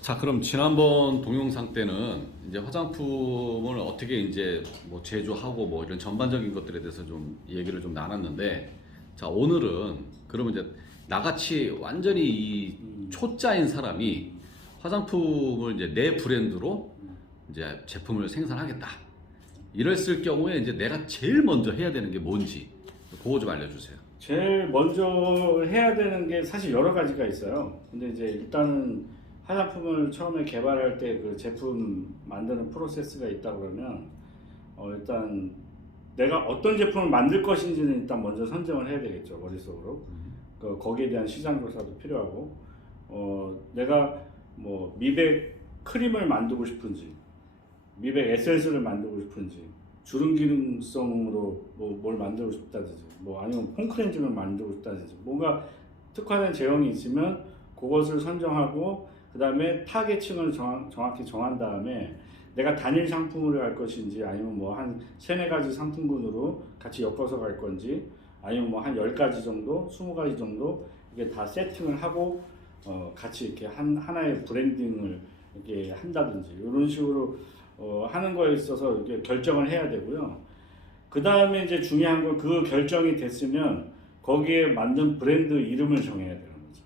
자, 그럼 지난번 동영상 때는 이제 화장품을 어떻게 이제 뭐 제조하고 뭐 이런 전반적인 것들에 대해서 좀 얘기를 좀 나눴는데, 자, 오늘은 그러면 이제 나같이 완전히 이 초짜인 사람이 화장품을 이제 내 브랜드로 이제 제품을 생산하겠다. 이랬을 경우에 이제 내가 제일 먼저 해야 되는 게 뭔지 그거 좀 알려주세요. 제일 먼저 해야 되는 게 사실 여러 가지가 있어요. 근데 이제 일단은 화장품을 처음에 개발할 때 그 제품 만드는 프로세스가 있다 그러면 일단 내가 어떤 제품을 만들 것인지는 일단 먼저 선정을 해야 되겠죠, 머릿속으로. 거기에 대한 시장 조사도 필요하고, 내가 뭐 미백 크림을 만들고 싶은지, 미백 에센스를 만들고 싶은지, 주름 기능성으로 뭐 뭘 만들고 싶다든지, 뭐 아니면 폼크렌징을 만들고 싶다든지, 뭔가 특화된 제형이 있으면 그것을 선정하고, 그 다음에 타겟층을 정확히 정한 다음에 내가 단일 상품으로 갈 것인지, 아니면 뭐 한 세네 가지 상품군으로 같이 엮어서 갈 건지, 아니면 뭐 한 10가지 정도, 20가지 정도 이게 다 세팅을 하고 같이 이렇게 하나의 브랜딩을 이렇게 한다든지, 이런 식으로 하는 거에 있어서 이렇게 결정을 해야 되고요. 그 다음에 이제 중요한 건 그 결정이 됐으면 거기에 맞는 브랜드 이름을 정해야 되는 거죠.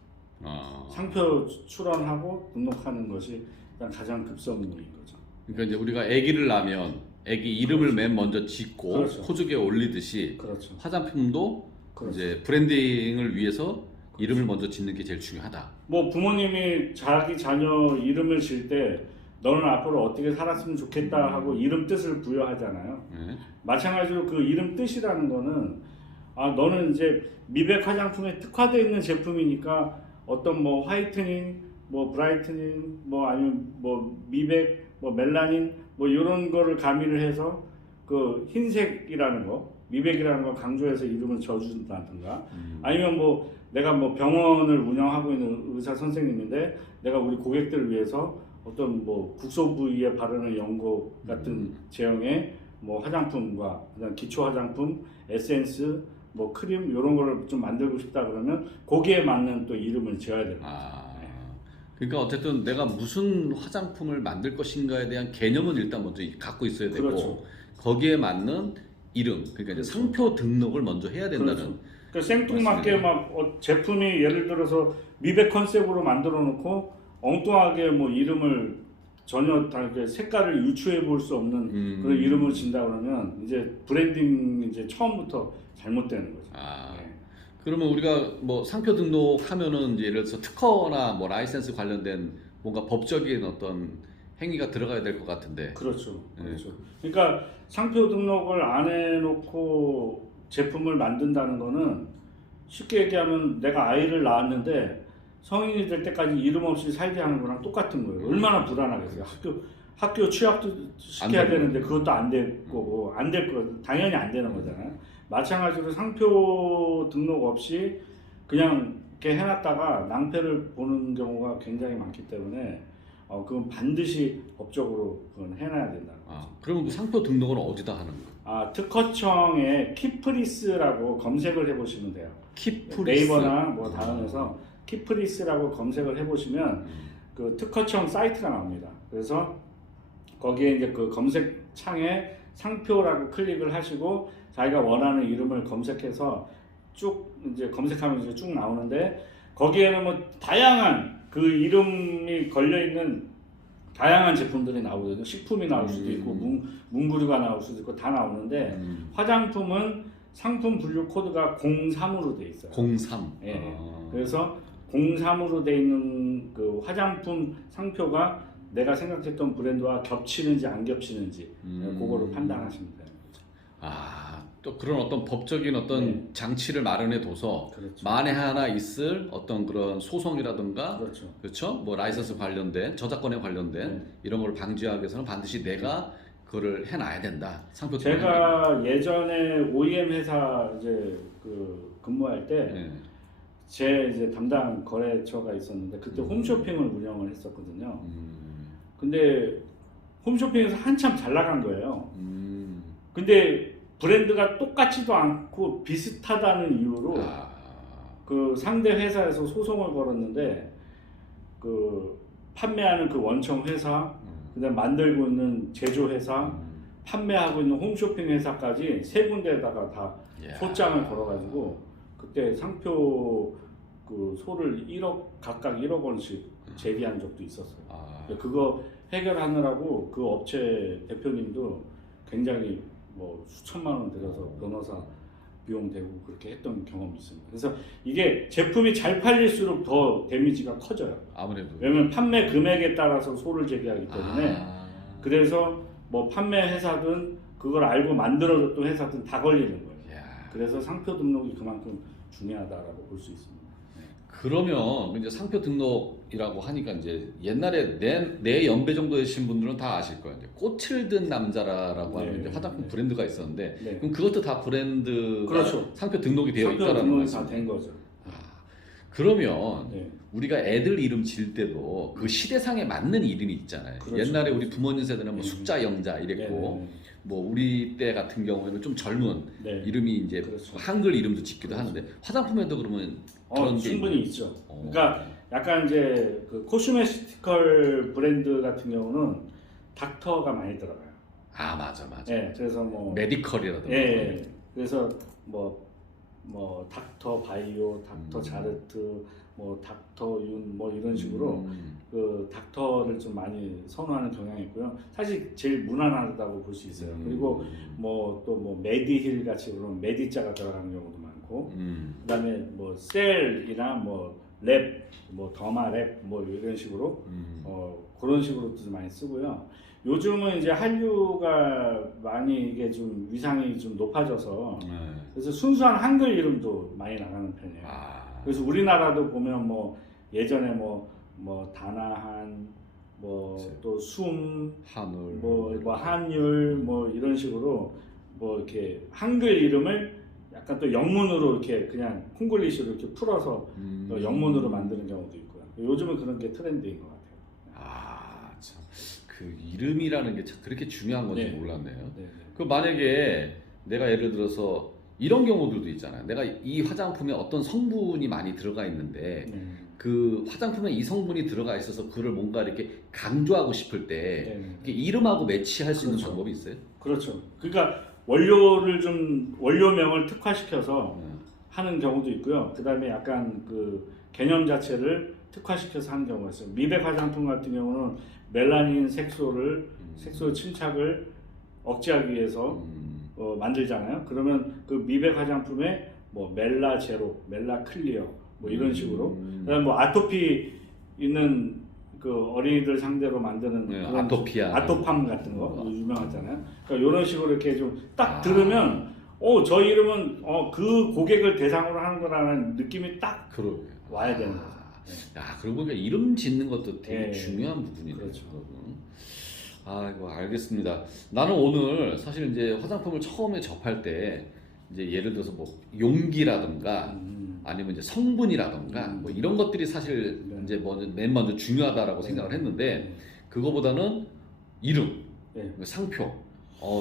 상표 출원하고 등록하는 것이 일단 가장 급선무인 거죠. 그러니까 이제 우리가 아기를 낳으면 아기 이름을 맨 먼저 짓고 그렇죠. 호주에 올리듯이 그렇죠. 화장품도 그렇죠. 이제 브랜딩을 위해서 이름을 먼저 짓는 게 제일 중요하다. 뭐 부모님이 자기 자녀 이름을 질 때 너는 앞으로 어떻게 살았으면 좋겠다 하고 이름 뜻을 부여하잖아요. 네. 마찬가지로 그 이름 뜻이라는 거는, 너는 이제 미백 화장품에 특화되어 있는 제품이니까 어떤 뭐 화이트닝, 뭐 브라이트닝, 뭐 아니면 뭐 미백, 뭐 멜라닌, 뭐 이런 거를 가미를 해서 그 흰색이라는 거, 미백이라는 거 강조해서 이름을 지어준다든가, 아니면 뭐 내가 뭐 병원을 운영하고 있는 의사 선생님인데 내가 우리 고객들을 위해서 어떤 뭐 국소 부위에 바르는 연고 같은 제형의 뭐 화장품과 그다음 기초 화장품, 에센스, 뭐 크림 이런 거를 좀 만들고 싶다 그러면 거기에 맞는 또 이름을 지어야 됩니다. 그러니까 어쨌든 내가 무슨 화장품을 만들 것인가에 대한 개념은 일단 먼저 갖고 있어야 되고, 그렇죠. 거기에 맞는 이름, 그러니까 이제 그렇죠. 상표 등록을 먼저 해야 된다는. 그렇죠. 그러니까 생뚱맞게 막 제품이 예를 들어서 미백 컨셉으로 만들어 놓고 엉뚱하게 뭐 이름을 전혀 다 이렇게 색깔을 유추해 볼 수 없는 그런 이름을 진다 그러면 이제 브랜딩 이제 처음부터 잘못되는 거죠. 네. 그러면 우리가 뭐 상표 등록하면은 이제 예를 들어서 특허나 뭐 라이센스 관련된 뭔가 법적인 어떤 행위가 들어가야 될 것 같은데. 그렇죠. 네. 그렇죠. 그러니까 상표 등록을 안 해놓고 제품을 만든다는 거는 쉽게 얘기하면 내가 아이를 낳았는데 성인이 될 때까지 이름 없이 살게 하는 거랑 똑같은 거예요. 얼마나 불안하겠어요. 학교 취업도 시켜야 되는데 그것도 안 될 거고, 안 될 거, 당연히 안 되는 거잖아요. 마찬가지로 상표 등록 없이 그냥 이렇게 해놨다가 낭패를 보는 경우가 굉장히 많기 때문에 그건 반드시 법적으로 그건 해놔야 된다. 그러면 그 상표 등록은 어디다 하는 거예요? 특허청에 키프리스라고 검색을 해보시면 돼요. 키프리스. 네이버나 뭐 다음에서 키프리스라고 검색을 해보시면 그 특허청 사이트가 나옵니다. 그래서 거기에 이제 그 검색창에 상표라고 클릭을 하시고 자기가 원하는 이름을 검색해서 쭉 이제 검색하면 이제 쭉 나오는데, 거기에는 뭐 다양한 그 이름이 걸려 있는 다양한 제품들이 나오거든요. 식품이 나올 수도 있고 문구류가 나올 수도 있고 다 나오는데, 화장품은 상품 분류 코드가 03으로 돼 있어요. 03. 예. 그래서 03으로 돼 있는 그 화장품 상표가 내가 생각했던 브랜드와 겹치는지 안 겹치는지 그거를 판단하시면 돼요. 또 그런 어떤 법적인 어떤 장치를 마련해 둬서 그렇죠. 만에 하나 있을 어떤 그런 소송이라든가, 그렇죠. 그렇죠? 뭐 라이선스 관련된 저작권에 관련된 이런 걸 방지하기 위해서는 반드시 내가 그거를 해놔야 된다. 상표 제가 예전에 OEM 회사 이제 그 근무할 때 제 이제 담당 거래처가 있었는데 그때 홈쇼핑을 운영을 했었거든요. 근데 홈쇼핑에서 한참 잘 나간 거예요. 근데 브랜드가 똑같지도 않고 비슷하다는 이유로 그 상대 회사에서 소송을 걸었는데, 그 판매하는 그 원청 회사, 그다음 만들고 있는 제조 회사, 판매하고 있는 홈쇼핑 회사까지 세 군데에다가 다 예. 소장을 걸어가지고 그때 상표 그 소를 1억 각각 1억 원씩 제기한 적도 있었어요. 아, 그거 해결하느라고 그 업체 대표님도 굉장히 뭐 수천만 원 들여서 변호사 비용 대고 그렇게 했던 경험이 있습니다. 그래서 이게 제품이 잘 팔릴수록 더 데미지가 커져요. 아무래도. 왜냐면 판매 금액에 따라서 소를 제기하기 때문에 그래서 뭐 판매 회사든 그걸 알고 만들어줬던 회사든 다 걸리는 거예요. 야. 그래서 상표 등록이 그만큼 중요하다라고 볼 수 있습니다. 그러면 이제 상표 등록이라고 하니까 이제 옛날에 내 연배 정도 되신 분들은 다 아실 거예요. 이제 꽃을 든 남자라고 하는 네, 이제 화장품 네. 브랜드가 있었는데 네. 그럼 그것도 다 브랜드가 그렇죠. 상표 등록이 되어 상표 있다라는 등록이 말씀. 다 된 거죠. 그러면 네. 우리가 애들 이름 지을 때도 그 시대상에 맞는 이름이 있잖아요. 그렇죠. 옛날에 우리 부모님 세대는 뭐 네. 숙자 영자 이랬고 네, 뭐 우리 때 같은 경우에는 좀 젊은 네. 이름이 이제 그렇죠. 한글 이름도 짓기도 그렇죠. 하는데 화장품에도 그러면 그런 게 충분히 있나요? 있죠. 어. 그러니까 약간 이제 그 코스메티컬 브랜드 같은 경우는 닥터가 많이 들어가요. 아 맞아. 예, 그래서 뭐 메디컬이라든가. 예, 그래서 뭐 닥터 바이오, 닥터 자르트, 뭐 닥터 윤 뭐 이런 식으로 그 닥터를 좀 많이 선호하는 경향이 있고요. 사실 제일 무난하다고 볼 수 있어요. 그리고 뭐 또 뭐 메디힐 같이 그런 메디자가 들어가는 경우도 많고, 그다음에 뭐 셀이나 뭐 랩, 뭐 더마랩 뭐 이런 식으로 그런 식으로도 좀 많이 쓰고요. 요즘은 이제 한류가 많이 이게 좀 위상이 좀 높아져서 그래서 순수한 한글 이름도 많이 나가는 편이에요. 그래서 우리나라도 보면 뭐 예전에 뭐 다나한 뭐 또 숨 한울 뭐 한율 뭐 이런 식으로 뭐 이렇게 한글 이름을 약간 또 영문으로 이렇게 그냥 콩글리시로 이렇게 풀어서 또 영문으로 만드는 경우도 있고요. 요즘은 그런 게 트렌드인 것 같아요. 참. 그 이름이라는 게 참 그렇게 중요한 건지 네. 몰랐네요. 네, 네. 그 만약에 내가 예를 들어서 이런 경우들도 있잖아요. 내가 이 화장품에 어떤 성분이 많이 들어가 있는데 그 화장품에 이 성분이 들어가 있어서 그를 뭔가 이렇게 강조하고 싶을 때 네. 이렇게 이름하고 매치할 수 있는 그렇죠. 방법이 있어요? 그렇죠. 그러니까 원료를 좀 원료명을 특화시켜서 하는 경우도 있고요. 그다음에 약간 그 개념 자체를 특화시켜서 하는 경우가 있어요. 미백 화장품 같은 경우는 멜라닌 색소를 색소 침착을 억제하기 위해서 만들잖아요. 그러면 그 미백 화장품에 뭐 멜라 제로, 멜라 클리어 뭐 이런 식으로. 그다음에 뭐 아토피 있는 그 어린이들 상대로 만드는 네, 그런 아토피아. 아토팜 같은 거 유명하잖아요. 그러니까 이런 식으로 이렇게 좀 딱 들으면 저 이름은 그 고객을 대상으로 하는 거라는 느낌이 딱 그러게. 와야 되는 거죠. 야, 그러고 보니까 이름 짓는 것도 되게 네. 중요한 부분이네요. 그렇죠. 이거 알겠습니다. 나는 오늘 사실 이제 화장품을 처음에 접할 때 이제 예를 들어서 뭐 용기라든가 아니면 이제 성분이라든가 뭐 이런 것들이 사실 네. 이제 맨 먼저 중요하다라고 생각을 했는데 그거보다는 이름, 네. 상표.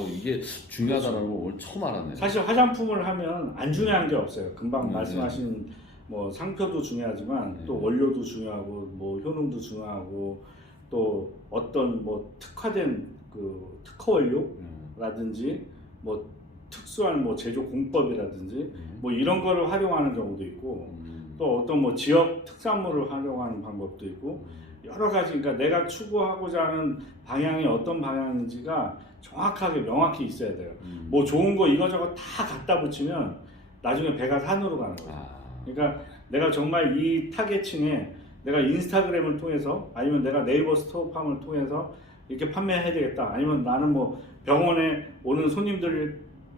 이게 중요하다는 걸 오늘 처음 알았네요. 사실 화장품을 하면 안 중요한 게 없어요. 금방 말씀하신 뭐 상표도 중요하지만 또 원료도 중요하고 뭐 효능도 중요하고 또 어떤 뭐 특화된 그 특허 원료라든지 뭐 특수한 뭐 제조 공법이라든지 뭐 이런 거를 활용하는 경우도 있고 또 어떤 뭐 지역 특산물을 활용하는 방법도 있고 여러 가지. 그러니까 내가 추구하고자 하는 방향이 어떤 방향인지가 정확하게 명확히 있어야 돼요. 뭐 좋은 거 이거저거 다 갖다 붙이면 나중에 배가 산으로 가는 거예요. 그러니까 내가 정말 이 타겟층에 내가 인스타그램을 통해서 아니면 내가 네이버 스토어팜을 통해서 이렇게 판매해야 되겠다. 아니면 나는 뭐 병원에 오는 손님들을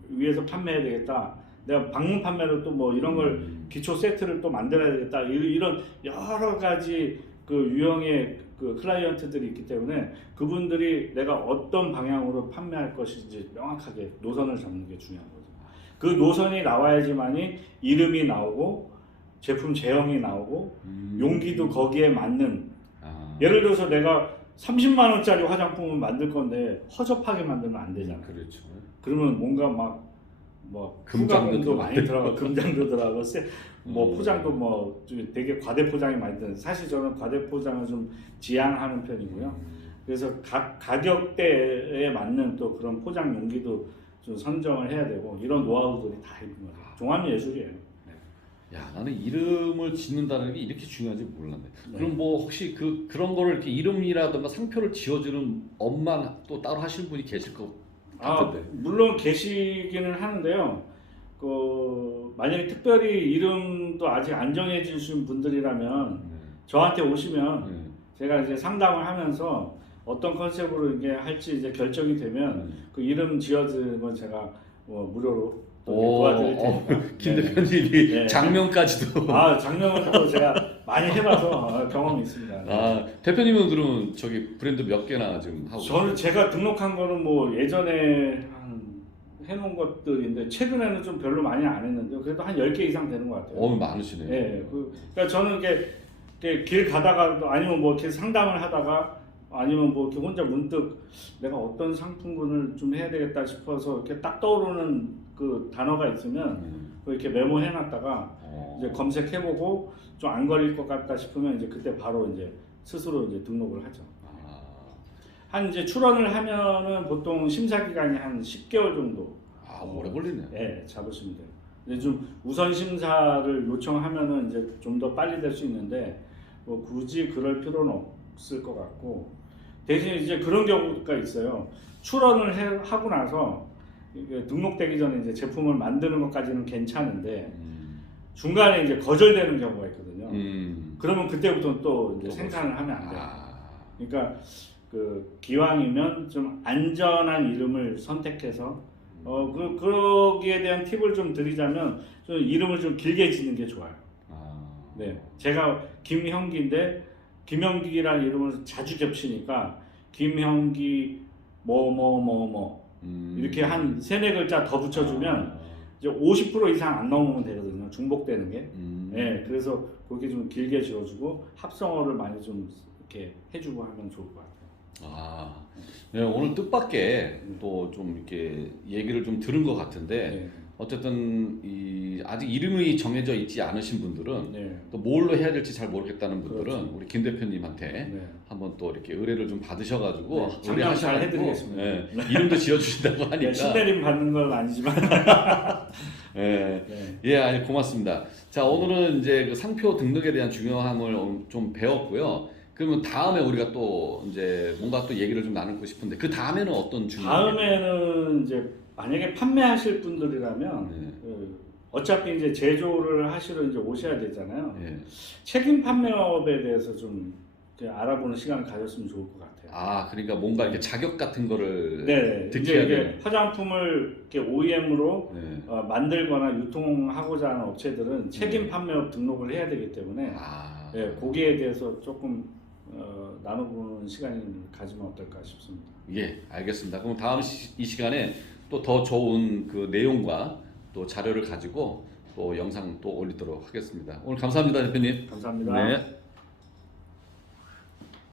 위해서 판매해야 되겠다. 내가 방문 판매로 또 뭐 이런 걸 기초 세트를 또 만들어야 되겠다. 이런 여러 가지 그 유형의 그 클라이언트들이 있기 때문에 그분들이 내가 어떤 방향으로 판매할 것인지 명확하게 노선을 잡는 게 중요한 거죠. 그 노선이 나와야지만이 이름이 나오고 제품 제형이 나오고 용기도 거기에 맞는. 예를 들어서 내가 30만 원짜리 화장품을 만들 건데 허접하게 만들면 안 되잖아요. 그렇죠. 그러면 뭔가 막 뭐 금장도 후가금도 많이 들어가고 금장도 들어가고 뭐 음. 포장도 뭐 되게 과대 포장이 많이 드는. 사실 저는 과대 포장을 좀 지양하는 편이고요. 그래서 각 가격대에 맞는 또 그런 포장 용기도 좀 선정을 해야 되고 이런 노하우들이 다 있는 거죠. 종합 예술이에요. 야, 나는 이름을 짓는다는 게 이렇게 중요한지 몰랐네. 네. 그럼 뭐 혹시 그런 거를 이렇게 이름이라든가 상표를 지어주는 업만 또 따로 하시는 분이 계실 것 같은데. 물론 계시기는 하는데요. 만약에 특별히 이름도 아직 안 정해지신 분들이라면 저한테 오시면 제가 이제 상담을 하면서 어떤 컨셉으로 이게 할지 이제 결정이 되면 그 이름 지어주면 제가 뭐 무료로 또 도와드릴 테니까. 김 네. 대표님이 네. 장명까지도. 장명은 또 제가 많이 해봐서 경험이 있습니다. 대표님은 그러면 저기 브랜드 몇 개나 지금 하고 저는 제가 등록한 거는 뭐 예전에 해놓은 것들인데 최근에는 좀 별로 많이 안 했는데요. 그래도 한 10개 이상 되는 것 같아요. 많으시네요. 예, 그러니까 저는 이렇게 길 가다가 아니면 뭐 이렇게 상담을 하다가 아니면 뭐 이렇게 혼자 문득 내가 어떤 상품군을 좀 해야 되겠다 싶어서 이렇게 딱 떠오르는 그 단어가 있으면 이렇게 메모해놨다가 이제 검색해보고 좀 안 걸릴 것 같다 싶으면 이제 그때 바로 이제 스스로 이제 등록을 하죠. 한 이제 출원을 하면은 보통 심사 기간이 한 10개월 정도. 오래 걸리네. 네, 잡으시면 돼요. 이제 좀 우선 심사를 요청하면은 이제 좀 더 빨리 될 수 있는데 뭐 굳이 그럴 필요는 없을 것 같고 대신 이제 그런 경우가 있어요. 출원을 하고 나서 이게 등록되기 전에 이제 제품을 만드는 것까지는 괜찮은데 중간에 이제 거절되는 경우가 있거든요. 그러면 그때부터 또 이제 생산을 하면 안 돼요. 그러니까 기왕이면 좀 안전한 이름을 선택해서 그러기에 대한 팁을 좀 드리자면 좀 이름을 좀 길게 짓는 게 좋아요. 네, 제가 김형기인데 김형기라는 이름을 자주 겹치니까 김형기 이렇게 한 3-4글자 더 붙여주면 이제 50% 이상 안 넘으면 되거든요. 중복되는 게. 네, 그래서 그렇게 좀 길게 지어주고 합성어를 많이 좀 이렇게 해주고 하면 좋을 것 같아요. 네, 오늘 뜻밖의 또 좀 이렇게 얘기를 좀 들은 것 같은데 네. 어쨌든 아직 이름이 정해져 있지 않으신 분들은 네. 또 뭘로 해야 될지 잘 모르겠다는 분들은 그렇죠. 우리 김 대표님한테 네. 한번 또 이렇게 의뢰를 좀 받으셔가지고 네, 장담 잘 해드리겠습니다. 이름도 지어주신다고 하니까 네, 신내림 받는 건 아니지만. 네. 네. 아니 고맙습니다. 자, 오늘은 이제 그 상표 등록에 대한 중요함을 좀 배웠고요. 그러면 다음에 우리가 또 이제 뭔가 또 얘기를 좀 나누고 싶은데 그 다음에는 어떤 중요한 다음에는 이제 만약에 판매하실 분들이라면 어차피 이제 제조를 하시러 이제 오셔야 되잖아요. 책임 판매업에 대해서 좀 이렇게 알아보는 시간을 가졌으면 좋을 것 같아요. 그러니까 뭔가 이렇게 자격 같은 거를 네, 이제 득해야 이게 되는. 화장품을 이렇게 OEM으로 만들거나 유통하고자 하는 업체들은 책임 판매업 등록을 해야 되기 때문에 거기에 대해서 조금 나눠보는 시간을 가지면 어떨까 싶습니다. 알겠습니다. 그럼 다음 이 시간에 또 더 좋은 그 내용과 또 자료를 가지고 또 영상 또 올리도록 하겠습니다. 오늘 감사합니다, 대표님. 감사합니다. 네.